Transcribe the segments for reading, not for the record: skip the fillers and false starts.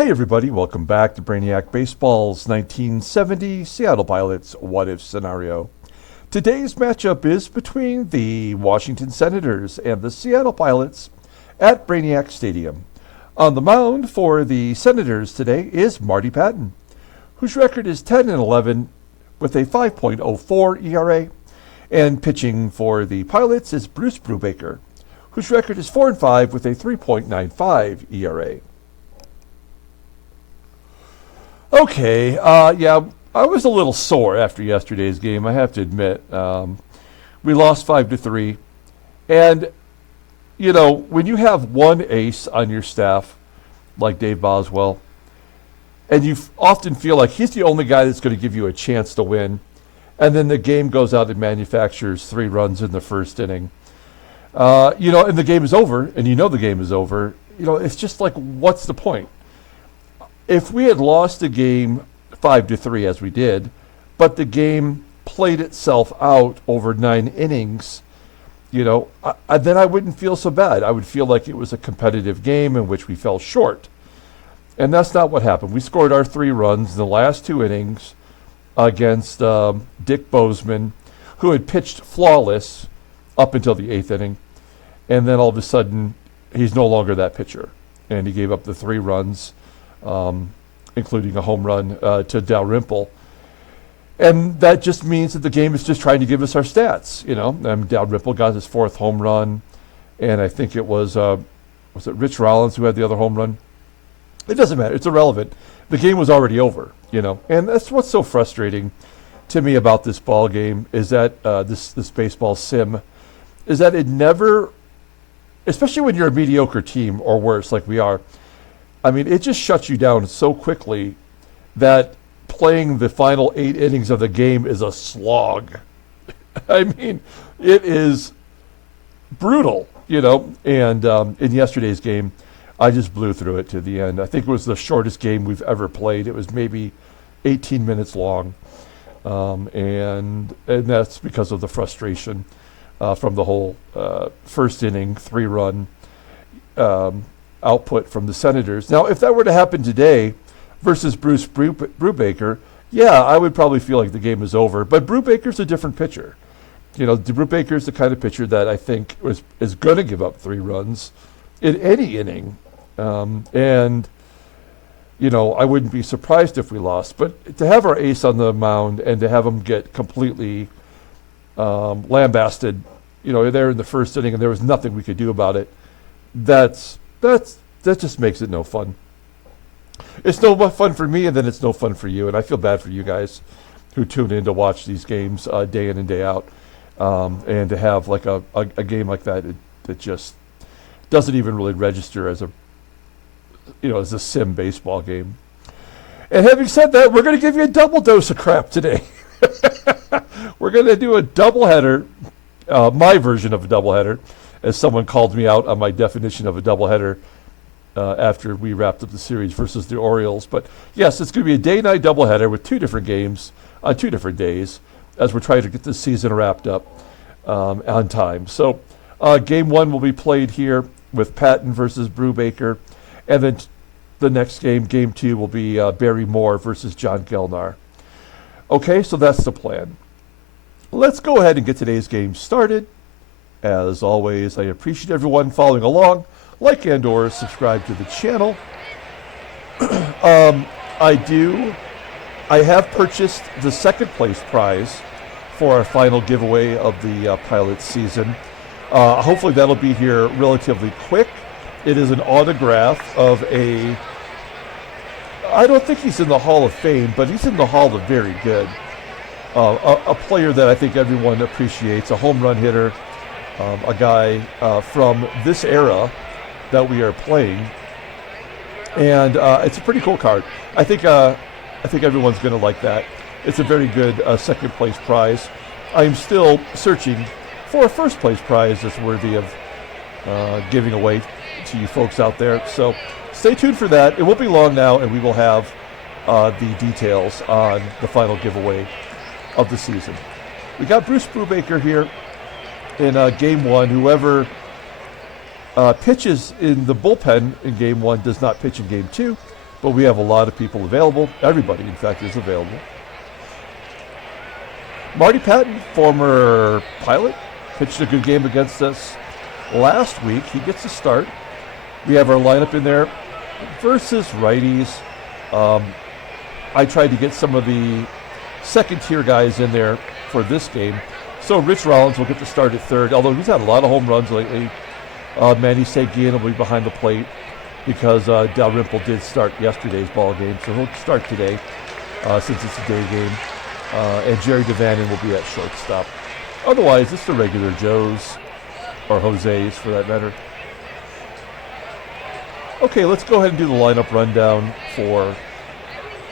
Hey everybody, welcome back to Brainiac Baseball's 1970 Seattle Pilots What If scenario. Today's matchup is between the Washington Senators and the Seattle Pilots at Brainiac Stadium. On the mound for the Senators today is Marty Pattin, whose record is 10-11 with a 5.04 ERA, and pitching for the Pilots is Brubaker, whose record is 4-5 with a 3.95 ERA. Okay, yeah, I was a little sore after yesterday's game, I have to admit. We lost 5-3, and, you know, when you have one ace on your staff, like Dave Boswell, and you often feel like he's the only guy that's going to give you a chance to win, and then the game goes out and manufactures 3 runs in the first inning, you know, and the game is over, and you know the game is over, you know, it's just like, what's the point? If we had lost the game 5-3 as we did, but the game played itself out over 9 innings, you know, then I wouldn't feel so bad. I would feel like it was a competitive game in which we fell short. And that's not what happened. We scored our 3 runs in the last 2 innings against Dick Bozeman, who had pitched flawless up until the 8th inning. And then all of a sudden, he's no longer that pitcher. And he gave up the 3 runs. Including a home run to Dalrymple. And that just means that the game is just trying to give us our stats, you know. Dalrymple got his 4th home run, and I think it was it Rich Rollins who had the other home run? It doesn't matter. It's irrelevant. The game was already over, you know. And that's what's so frustrating to me about this ball game is that this baseball sim is that it never, especially when you're a mediocre team or worse like we are, I mean, it just shuts you down so quickly that playing the final 8 innings of the game is a slog. I mean, it is brutal, you know. And in yesterday's game, I just blew through it to the end. I think it was the shortest game we've ever played. It was maybe 18 minutes long. And that's because of the frustration from the whole first inning, 3-run output from the Senators. Now, if that were to happen today versus Brubaker, yeah, I would probably feel like the game is over. But Brubaker's a different pitcher. You know, Brubaker's the kind of pitcher that I think is going to give up 3 runs in any inning. And, you know, I wouldn't be surprised if we lost. But to have our ace on the mound and to have him get completely lambasted, you know, there in the first inning and there was nothing we could do about it, that just makes it no fun. It's no fun for me, and then it's no fun for you. And I feel bad for you guys who tune in to watch these games day in and day out. And to have like a game like that, it just doesn't even really register as as a sim baseball game. And having said that, we're going to give you a double dose of crap today. We're going to do a doubleheader, my version of a doubleheader, as someone called me out on my definition of a doubleheader after we wrapped up the series versus the Orioles. But yes, it's going to be a day-night doubleheader with 2 different games on 2 different days as we're trying to get this season wrapped up on time. So game 1 will be played here with Pattin versus Brubaker. And then the next game, game 2, will be Barry Moore versus John Gelnar. Okay, so that's the plan. Let's go ahead and get today's game started. As always, I appreciate everyone following along. Like and or subscribe to the channel. I have purchased the 2nd place prize for our final giveaway of the pilot season. Hopefully that'll be here relatively quick. It is an autograph of I don't think he's in the Hall of Fame, but he's in the Hall of Very Good. A player that I think everyone appreciates, a home run hitter. A guy from this era that we are playing, and it's a pretty cool card. I think everyone's going to like that. It's a very good 2nd place prize. I'm still searching for a 1st place prize that's worthy of giving away to you folks out there. So stay tuned for that. It won't be long now, and we will have the details on the final giveaway of the season. We got Brubaker here in game 1. Whoever pitches in the bullpen in game 1 does not pitch in game 2. but we have a lot of people available. Everybody, in fact, is available. Marty Pattin, former pilot, pitched a good game against us last week. He gets a start. We have our lineup in there versus righties. I tried to get some of the second-tier guys in there for this game. So Rich Rollins will get the start at third, although he's had a lot of home runs lately. Manny will be behind the plate because Dalrymple did start yesterday's ball game, so he'll start today since it's a day game. And Jerry DaVANON will be at shortstop. Otherwise, it's the regular Joes, or Jose's for that matter. Okay, let's go ahead and do the lineup rundown for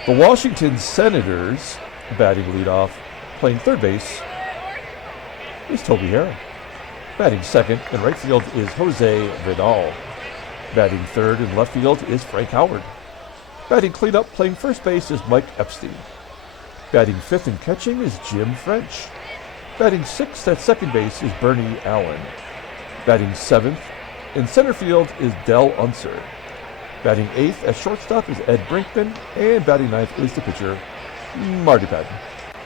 the Washington Senators. Batting leadoff, playing third base, is Toby HARRAH. Batting second in right field is Jose Vidal. Batting third in left field is Frank Howard. Batting cleanup, playing first base is Mike Epstein. Batting fifth and catching is Jim French. Batting sixth at second base is Bernie Allen. Batting seventh in center field is Del Unser. Batting eighth at shortstop is Ed Brinkman. And batting ninth is the pitcher, Marty Pattin.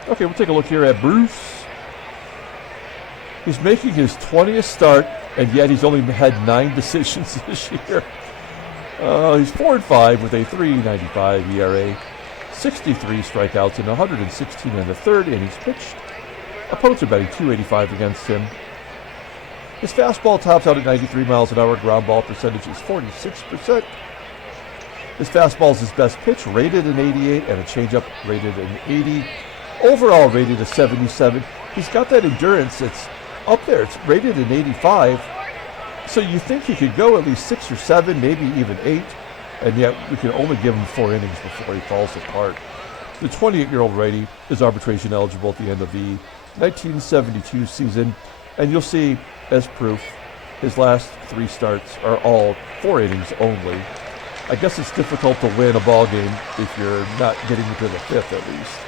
Okay, we'll take a look here at Bruce. He's making his 20th start, and yet he's only had 9 decisions this year. He's 4-5 with a 3.95 ERA, 63 strikeouts, and 116 in the third innings pitched. Opponents are batting .285 against him. His fastball tops out at 93 miles an hour. Ground ball percentage is 46%. His fastball is his best pitch, rated an 88, and a changeup rated an 80. Overall rated a 77. He's got that endurance. It's up there. It's rated an 85. So you think he could go at least 6 or 7, maybe even 8, and yet we can only give him 4 innings before he falls apart. The 28-year-old righty is arbitration eligible at the end of the 1972 season, and you'll see, as proof, his last 3 starts are all 4 innings only. I guess it's difficult to win a ball game if you're not getting into the 5th at least.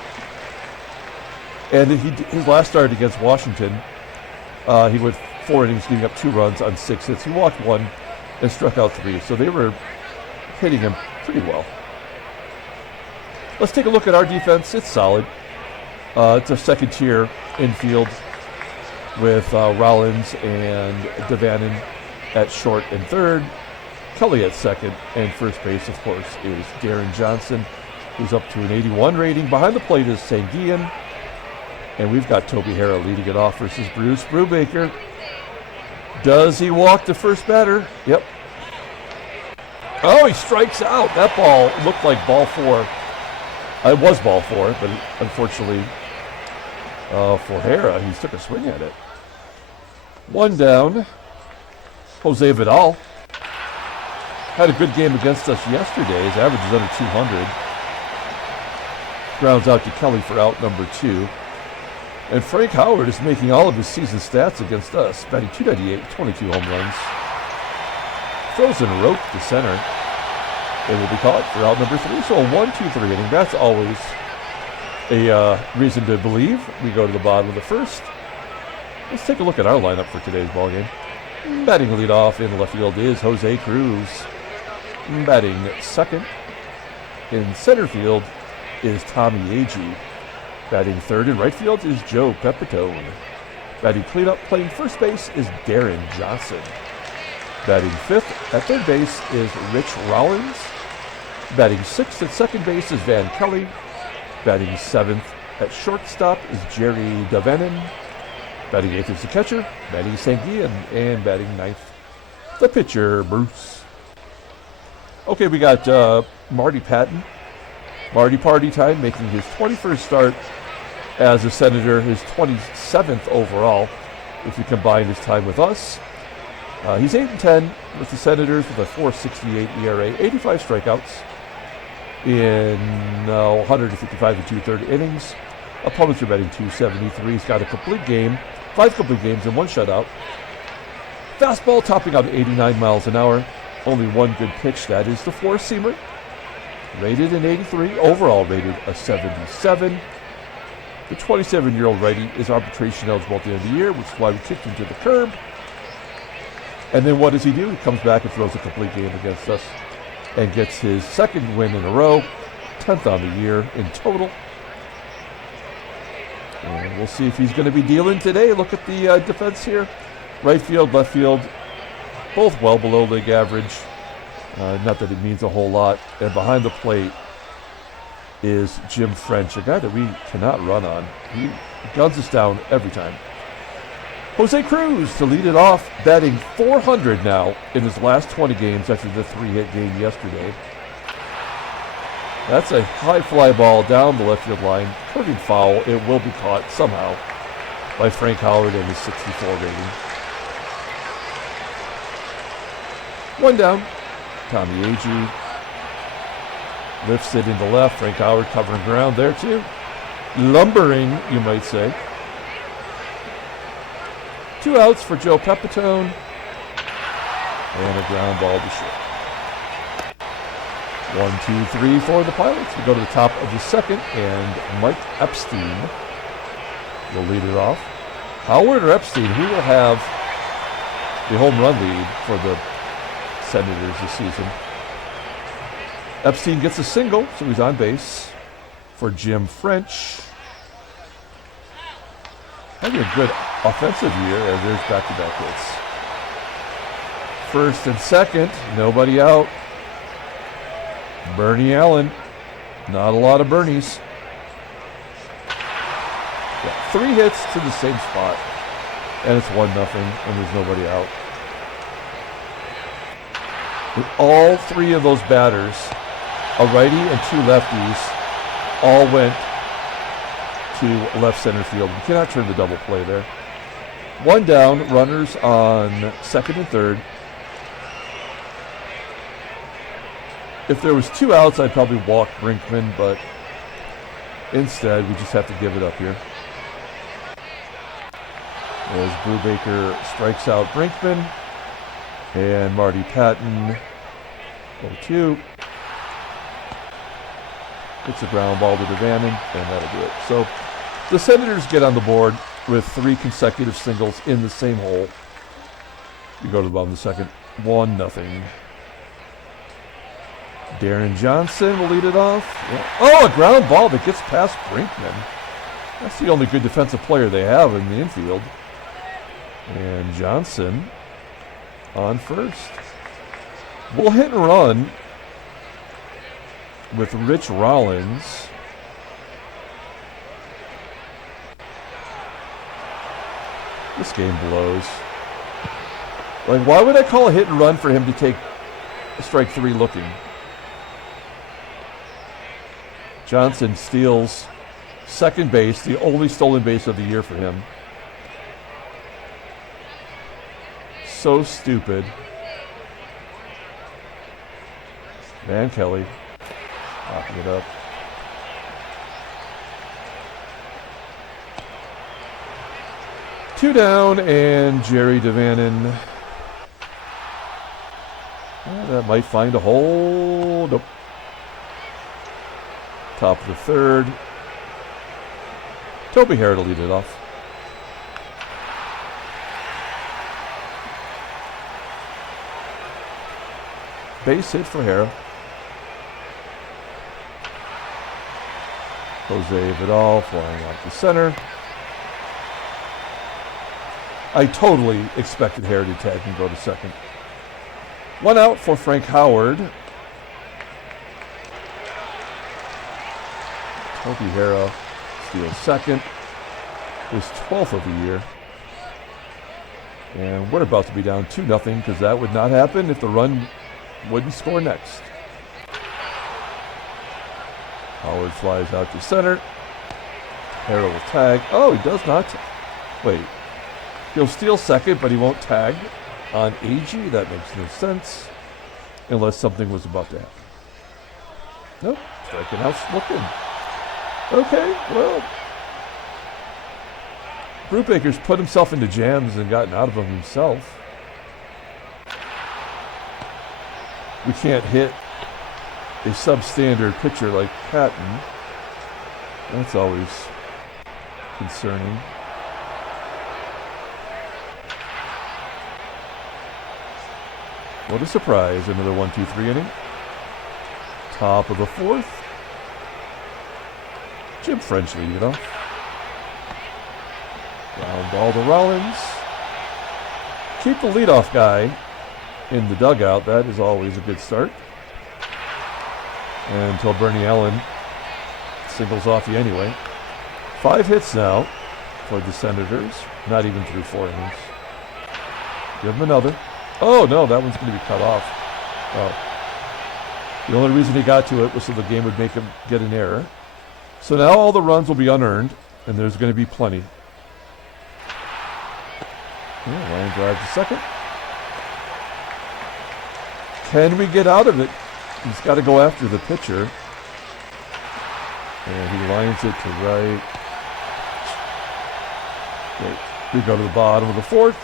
And his last start against Washington, he went 4 innings, giving up 2 runs on 6 hits. He walked 1 and struck out 3, so they were hitting him pretty well. Let's take a look at our defense. It's solid. It's a second-tier infield with Rollins and DaVANON at short and third. Kelly at second, and first base, of course, is Deron Johnson, who's up to an 81 rating. Behind the plate is SANGUILLEN, and we've got Toby HARRAH leading it off versus Bruce Brubaker. Does he walk the first batter? Yep. Oh, he strikes out. That ball looked like ball 4. It was ball 4, but unfortunately for HARRAH, he took a swing at it. 1 down. Jose Vidal had a good game against us yesterday. His average is under 200. Grounds out to Kelly for out number 2. And Frank Howard is making all of his season stats against us, batting .298, 22 home runs. Throws in a rope to center. It will be caught for out number 3. So a 1-2-3 inning. That's always a reason to believe. We go to the bottom of the first. Let's take a look at our lineup for today's ballgame. Batting leadoff in left field is Jose CRUZ. Batting second in center field is Tommie AGEE. Batting third in right field is Joe Pepitone. Batting cleanup, playing first base is Deron Johnson. Batting fifth at third base is Rich Rollins. Batting sixth at second base is Van Kelly. Batting seventh at shortstop is Jerry DaVANON. Batting eighth is the catcher, Manny SANGUILLEN, and batting ninth, the pitcher, Bruce. Okay, we got Marty Pattin. Marty party time, making his 21st start as a Senator, his 27th overall, if you combine his time with us. He's 8-10 with the Senators with a 4.68 ERA, 85 strikeouts in 155 and 2/3 innings. Opponents are batting .273. He's got a complete game, 5 complete games, and 1 shutout. Fastball topping out at 89 miles an hour. Only 1 good pitch, that is the 4-seamer. Rated an 83, overall rated a 77. The 27-year-old righty is arbitration eligible at the end of the year, which is why we kicked him to the curb. And then what does he do? He comes back and throws a complete game against us. and gets his second win in a row, 10th on the year in total. And we'll see if he's going to be dealing today. Look at the defense here. Right field, left field, both well below league average. Not that it means a whole lot. And behind the plate is Jim French, a guy that we cannot run on. He guns us down every time. Jose Cruz to lead it off, batting .400 now in his last 20 games after the 3-hit game yesterday. That's a high fly ball down the left field line. Curving foul. It will be caught somehow by Frank Howard and his 64 rating. One down. Tommie AGEE lifts it into left. Frank Howard covering ground there too. Lumbering, you might say. 2 outs for Joe Pepitone. And a ground ball to short. 1, 2, 3 for the Pilots. We go to the top of the second, and Mike Epstein will lead it off. Howard or Epstein, who will have the home run lead for the Senators this season? Epstein gets a single, so he's on base for Jim French. Having a good offensive year, as there's back-to-back hits. First and second, nobody out. Bernie Allen, not a lot of Bernies. Yeah, 3 hits to the same spot, and it's 1-0, and there's nobody out. With all 3 of those batters, a righty and 2 lefties, all went to left center field. You cannot turn the double play there. 1 down, runners on second and third. If there was 2 outs, I'd probably walk Brinkman, but instead, we just have to give it up here. As Brubaker strikes out Brinkman, and Marty Pattin, 0-2. It's a ground ball to DaVANON, and that'll do it. So the Senators get on the board with 3 consecutive singles in the same hole. You go to the bottom of the second, 1-0. Deron Johnson will lead it off. Yeah. Oh, a ground ball that gets past Brinkman. That's the only good defensive player they have in the infield. And Johnson on first. We'll hit and run with Rich Rollins. This game blows. Like, why would I call a hit and run for him to take strike 3 looking? Johnson steals second base, the only stolen base of the year for him. So stupid. Van Kelly locking it up. Two down, and Jerry DaVANON. That might find a hole. Nope. Top of the third. Toby to lead it off. Base hit for HARRAH. Jose Vidal flying out to center. I totally expected HARRAH to tag and go to second. 1 out for Frank Howard. Toby HARRAH steals second. His 12th of the year. And we're about to be down 2-0 because that would not happen if the run wouldn't score next. Howard flies out to center. HARRAH will tag. Oh, he does not. Wait. He'll steal second, but he won't tag on AGEE. That makes no sense. Unless something was about to happen. Nope. Striking out looking. Okay, well. Brubaker's put himself into jams and gotten out of them himself. We can't hit a substandard pitcher like Pattin. That's always concerning. What a surprise. Another 1-2-3 inning. Top of the fourth. Jim French leading it off. Ground ball to Rollins. Keep the leadoff guy in the dugout. That is always a good start. Until Bernie Allen singles off you anyway. 5 hits now for the Senators. Not even through 4 innings. Give him another. Oh, no, that one's going to be cut off. Oh. The only reason he got to it was so the game would make him get an error. So now all the runs will be unearned, and there's going to be plenty. Yeah, line drive to second. Can we get out of it? He's got to go after the pitcher. And he lines it to right. Wait, we go to the bottom of the fourth.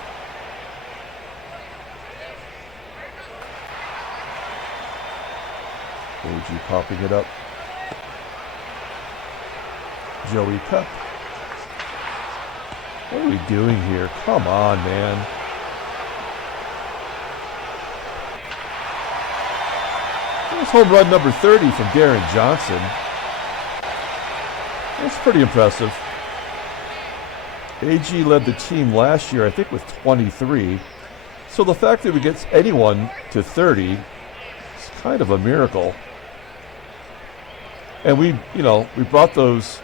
AGEE popping it up. Joey Pep. What are we doing here? Come on, man. That's home run number 30 from Deron Johnson. That's pretty impressive. AGEE led the team last year, I think, with 23. So the fact that we get anyone to 30 is kind of a miracle. And we brought those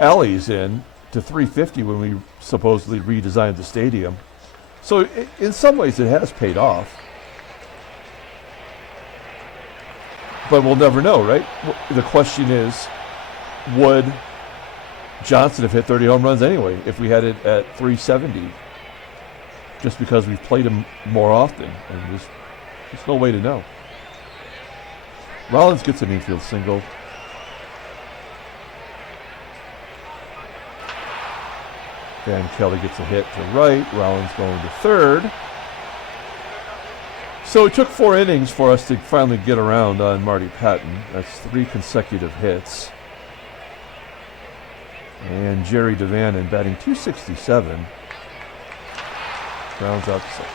alleys in to 350 when we supposedly redesigned the stadium. So in some ways it has paid off. But we'll never know, right? The question is, would Johnson have hit 30 home runs anyway if we had it at 370? Just because we've played him more often, and there's no way to know. Rollins gets an infield single. Van Kelly gets a hit to right. Rollins going to third. So it took 4 innings for us to finally get around on Marty Pattin. That's 3 consecutive hits. And Jerry DaVANON batting .267. Rounds out the second.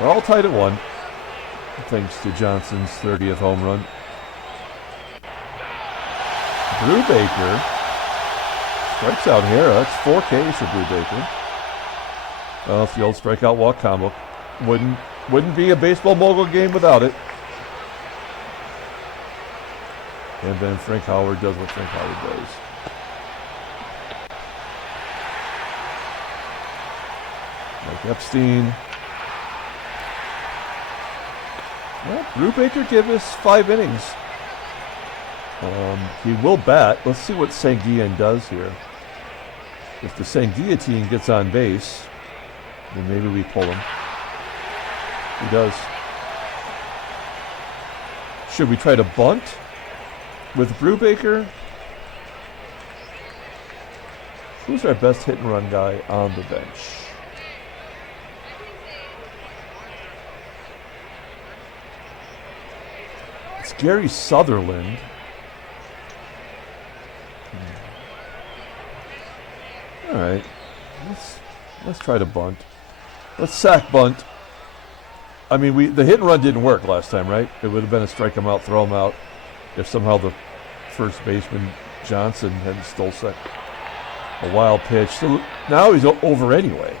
We're all tied at 1, thanks to Johnson's 30th home run. Brubaker strikes out HARRAH. It's 4 Ks for Brubaker. Well, it's the old strikeout walk combo. Wouldn't be a baseball mogul game without it. And then Frank Howard does what Frank Howard does. Like EPSTEIN. Well, Brubaker gave us 5 innings. He will bat. Let's see what SANGUILLEN does here. If the SANGUILLEN team gets on base, then maybe we pull him. He does. Should we try to bunt with Brubaker? Who's our best hit and run guy on the bench? It's Gary Sutherland. All right, let's try to bunt. Let's sack bunt. I mean, the hit and run didn't work last time, right? It would have been a strike him out, throw him out, if somehow the first baseman Johnson hadn't stole second. A wild pitch. So now he's over anyway.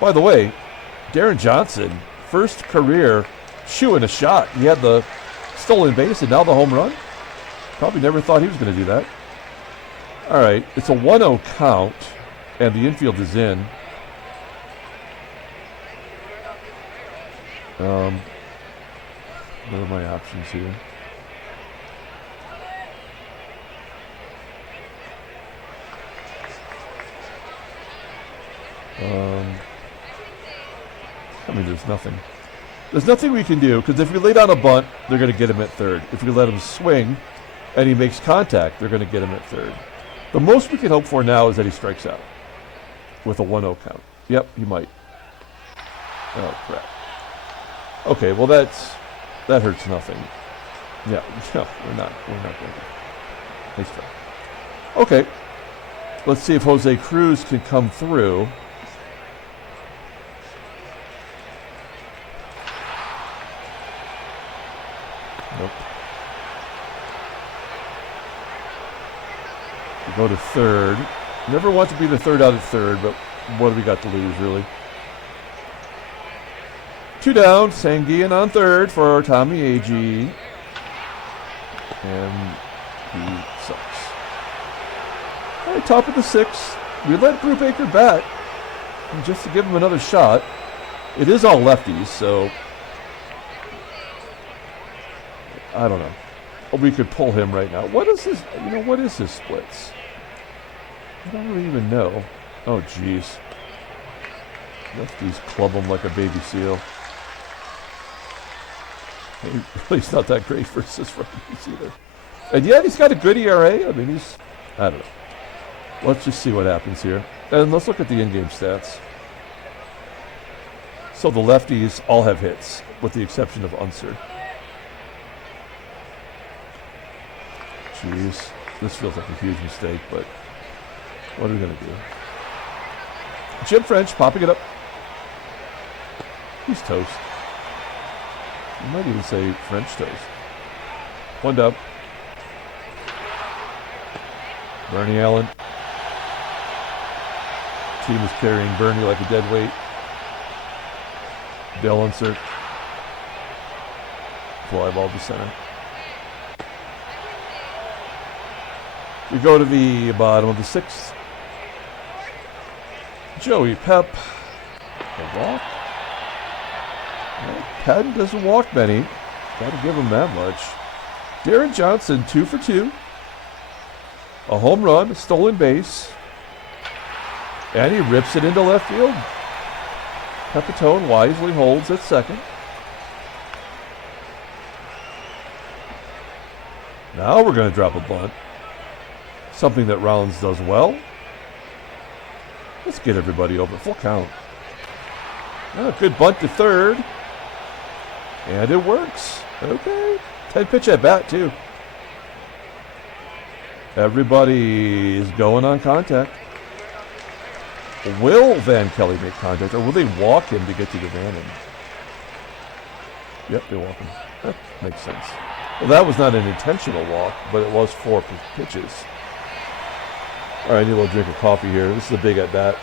By the way, Deron Johnson, first career shoe in a shot. He had the stolen base and now the home run. Probably never thought he was going to do that. All right, it's a 1-0 count, and the infield is in. What are my options here? I mean, there's nothing. There's nothing we can do, because if we lay down a bunt, they're going to get him at third. If we let him swing and he makes contact, they're going to get him at third. The most we can hope for now is that he strikes out with a 1-0 count. Yep, he might. Oh, crap. Okay, well, that hurts nothing. Yeah, no, we're not going to. Nice try. Okay. Let's see if Jose CRUZ can come through. Nope. We go to third. Never want to be the third out at third, but what do we got to lose, really? 2 down. SANGUILLEN on third for Tommie AGEE. And he sucks. All right, top of the 6th. We let Brubaker bat just to give him another shot. It is all lefties, so I don't know. We could pull him right now. What is his? You know, what is his splits? I don't really even know. Oh, jeez. Lefties club him like a baby seal. He's not that great versus righties either. And yet he's got a good ERA. I mean, he's, I don't know. Let's just see what happens here. And let's look at the in-game stats. So the lefties all have hits, with the exception of UNSER. Jeez, this feels like a huge mistake, but what are we going to do? Jim French popping it up. He's toast. You might even say French toast. 1 down. Bernie Allen. Team is carrying Bernie like a dead weight. Dale Unser. Fly ball to center. We go to the bottom of the 6th. Joey Pep. A walk. Well, Pattin doesn't walk many. Got to give him that much. Deron Johnson, 2 for 2. A home run, a stolen base. And he rips it into left field. PEPITONE wisely holds at second. Now we're going to drop a bunt. Something that Rollins does well. Let's get everybody over. Full count. Oh, good bunt to third. And it works. Okay. 10 pitch at bat, too. Everybody is going on contact. Will Van Kelly make contact, or will they walk him to get to DaVANON? Yep, they walk him. That makes sense. Well, that was not an intentional walk, but it was 4 pitches. All right, I need a little drink of coffee here. This is a big at bat.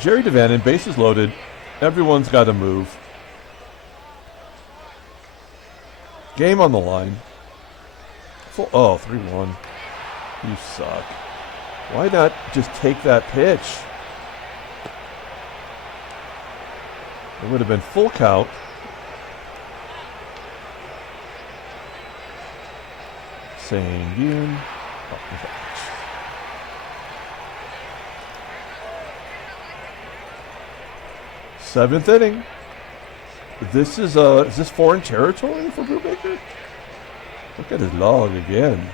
Jerry DaVANON, bases loaded. Everyone's got to move. Game on the line. Oh, 3-1. You suck. Why not just take that pitch? It would have been full count. SANGUILLEN. Oh, 7th inning. This is this foreign territory for Brubaker? Look at his log again.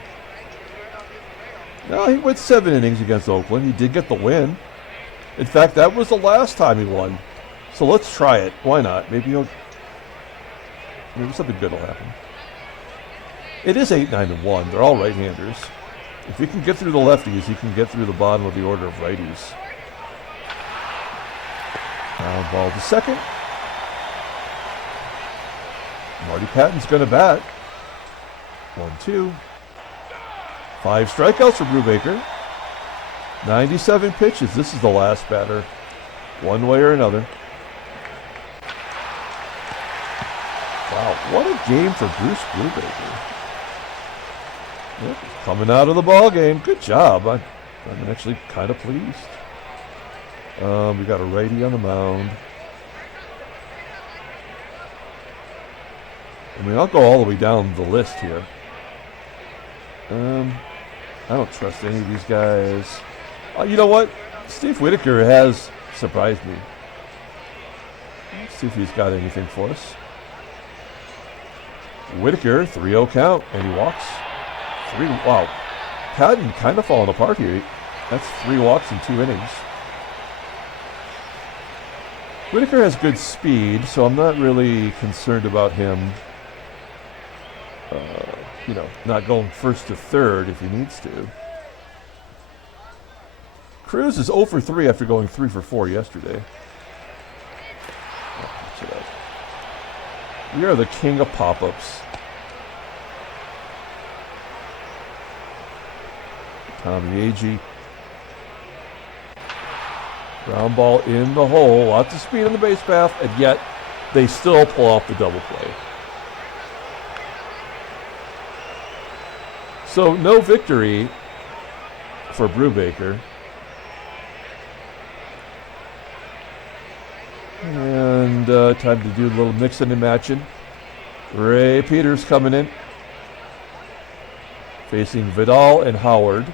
No, he went 7 innings against Oakland. He did get the win. In fact, that was the last time he won. So let's try it. Why not? Maybe something good will happen. It is 8-9-1. They're all right-handers. If he can get through the lefties, he can get through the bottom of the order of righties. Ground ball to second. Marty Pattin's going to bat. 1-2. 5 strikeouts for Brubaker. 97 pitches. This is the last batter. One way or another. Wow, what a game for Bruce Brubaker. Yep, coming out of the ball game. Good job. I'm actually kind of pleased. We got a righty on the mound. I mean, I'll go all the way down the list here. I don't trust any of these guys. You know what? Steve Whitaker has surprised me. Let's see if he's got anything for us. Whitaker, 3-0 count, and he walks. Wow. Pattin kind of falling apart here. That's 3 walks in 2 innings. Whitaker has good speed, so I'm not really concerned about him. you know, not going first to third if he needs to. CRUZ is 0 for 3 after going 3 for 4 yesterday. We are the king of pop-ups. Tommie, AGEE. Ground ball in the hole. Lots of speed on the base path, and yet they still pull off the double play. So no victory for Brubaker. And time to do a little mixing and matching. Ray Peters coming in. Facing Vidal and Howard.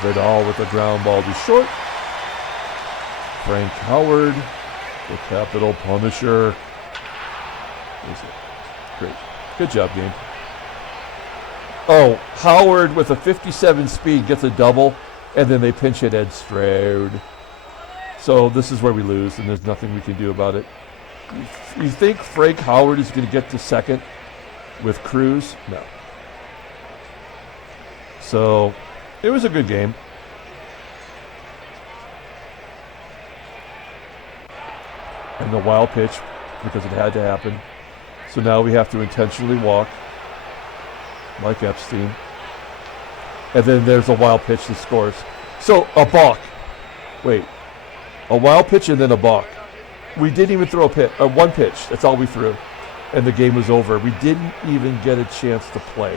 Vidal with the ground ball to short. Frank Howard, the capital Punisher. Great. Good job, game. Oh, Howard with a 57 speed gets a double, and then they pinch hit Ed Stroud. So this is where we lose, and there's nothing we can do about it. You think Frank Howard is going to get to second with CRUZ? No. So it was a good game. And the wild pitch, because it had to happen. So now we have to intentionally walk, like EPSTEIN. And then there's a wild pitch that scores. So a balk. Wait. A wild pitch and then a balk. We didn't even throw one pitch. That's all we threw. And the game was over. We didn't even get a chance to play.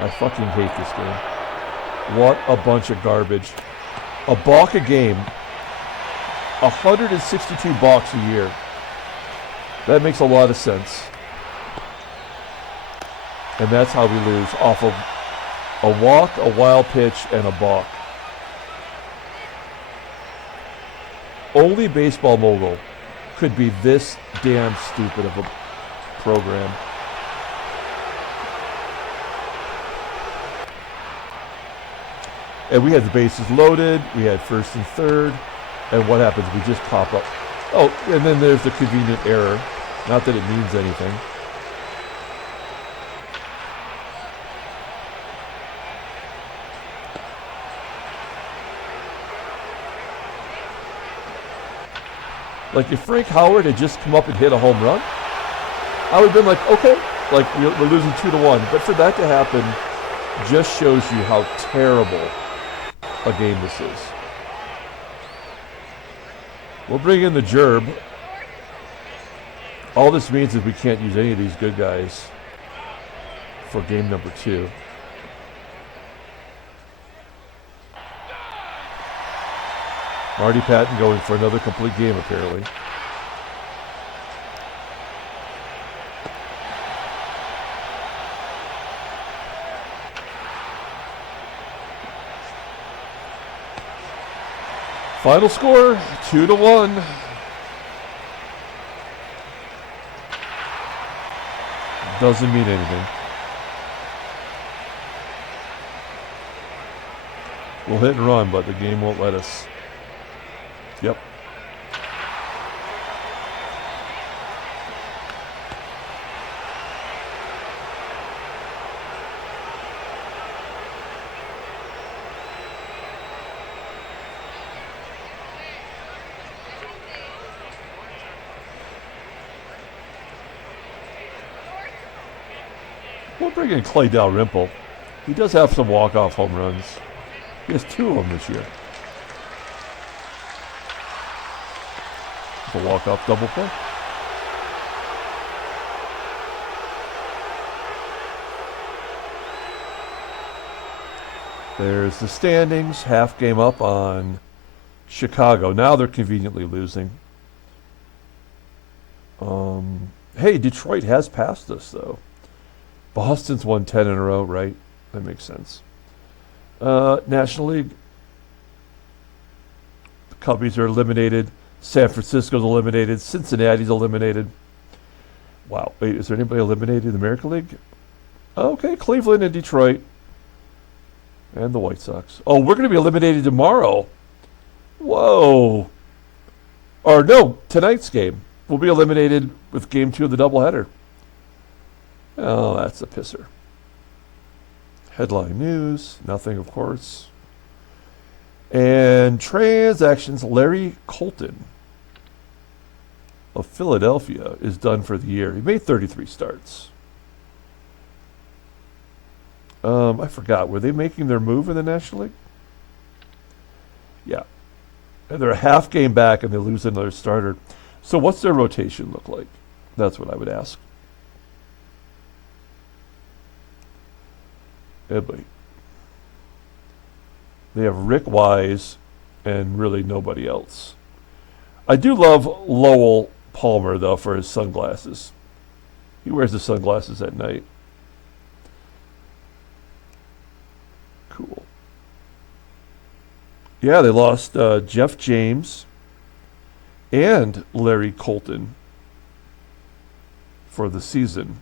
I fucking hate this game. What a bunch of garbage. A balk a game. 162 balks a year. That makes a lot of sense. And that's how we lose, off of a walk, a wild pitch, and a balk. Only Baseball Mogul could be this damn stupid of a program. And we had the bases loaded, we had first and third, and what happens? We just pop up. Oh, and then there's the convenient error. Not that it means anything. Like if Frank Howard had just come up and hit a home run, I would have been like, okay, like we're losing 2-1. But for that to happen just shows you how terrible a game this is. We'll bring in the gerb. All this means is we can't use any of these good guys for game number 2. Marty Pattin going for another complete game, apparently. Final score, 2-1. Doesn't mean anything. We'll hit and run, but the game won't let us. Yep. We'll bring in Clay Dalrymple. He does have some walk-off home runs. He has 2 of them this year. A walk-off double play. There's the standings. Half game up on Chicago. Now they're conveniently losing. Hey, Detroit has passed us, though. Boston's won 10 in a row, right? That makes sense. National League. The Cubbies are eliminated. San Francisco's eliminated. Cincinnati's eliminated. Wow. Wait, is there anybody eliminated in the American League? Okay, Cleveland and Detroit. And the White Sox. Oh, we're going to be eliminated tomorrow. Whoa. Or no, tonight's game. We'll be eliminated with game 2 of the doubleheader. Oh, that's a pisser. Headline news. Nothing, of course. And transactions. Larry Colton of Philadelphia is done for the year. He made 33 starts. I forgot. Were they making their move in the National League? Yeah. And they're a half game back and they lose another starter. So what's their rotation look like? That's what I would ask. Everybody. They have Rick Wise and really nobody else. I do love Lowell Palmer, though, for his sunglasses. He wears the sunglasses at night. Cool. Yeah, they lost Jeff James and Larry Colton for the season.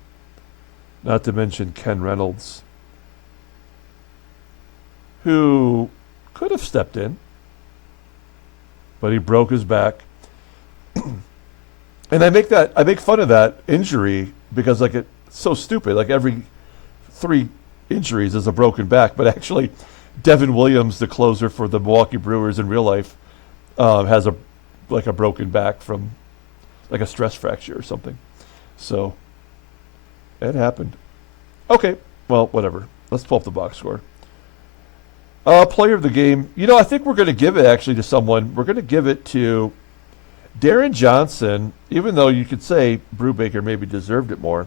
Not to mention Ken Reynolds, who could have stepped in, but he broke his back. And I make fun of that injury because like it's so stupid. Like every 3 injuries is a broken back, but actually Devin Williams, the closer for the Milwaukee Brewers in real life, has a broken back from like a stress fracture or something. So it happened. Okay, well, whatever. Let's pull up the box score. Player of the game. You know, I think we're going to give it actually to someone. We're going to give it to Deron Johnson, even though you could say Brubaker maybe deserved it more.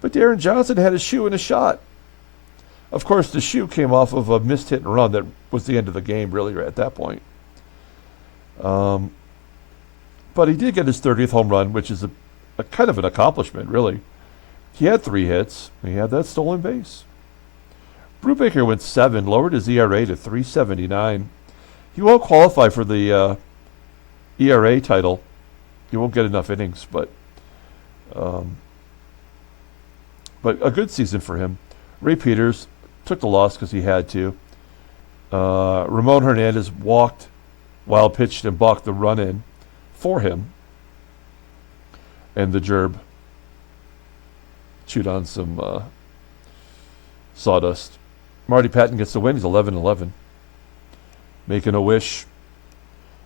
But Deron Johnson had a shoe and a shot. Of course, the shoe came off of a missed hit and run that was the end of the game, really, right at that point. But he did get his 30th home run, which is a kind of an accomplishment, really. He had 3 hits. And he had that stolen base. Brubaker went 7, lowered his ERA to 3.79. He won't qualify for the ERA title. He won't get enough innings, but a good season for him. Ray Peters took the loss because he had to. Ramon Hernandez walked, wild pitched, and balked the run in for him. And the Gerb chewed on some sawdust. Marty Pattin gets the win. He's 11-11. Making a wish.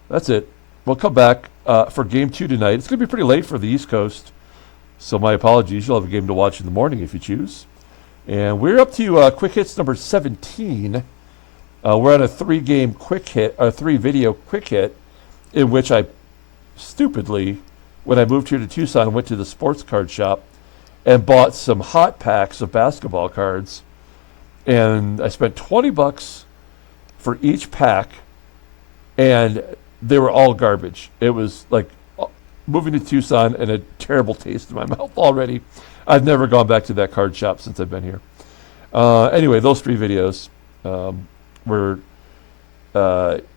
That's it. We'll come back for Game 2 tonight. It's going to be pretty late for the East Coast, so my apologies. You'll have a game to watch in the morning if you choose. And we're up to quick hits number 17. We're on a 3-game quick hit, or 3-video quick hit, in which I stupidly, when I moved here to Tucson, went to the sports card shop and bought some hot packs of basketball cards. And I spent $20 for each pack, and they were all garbage. It was like moving to Tucson and a terrible taste in my mouth already. I've never gone back to that card shop since I've been here. Anyway, those 3 videos were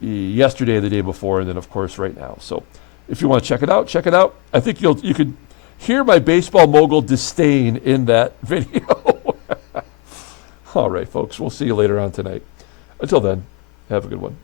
yesterday, the day before, and then, of course, right now. So if you want to check it out, check it out. I think you could hear my baseball mogul disdain in that video. All right, folks. We'll see you later on tonight. Until then, have a good one.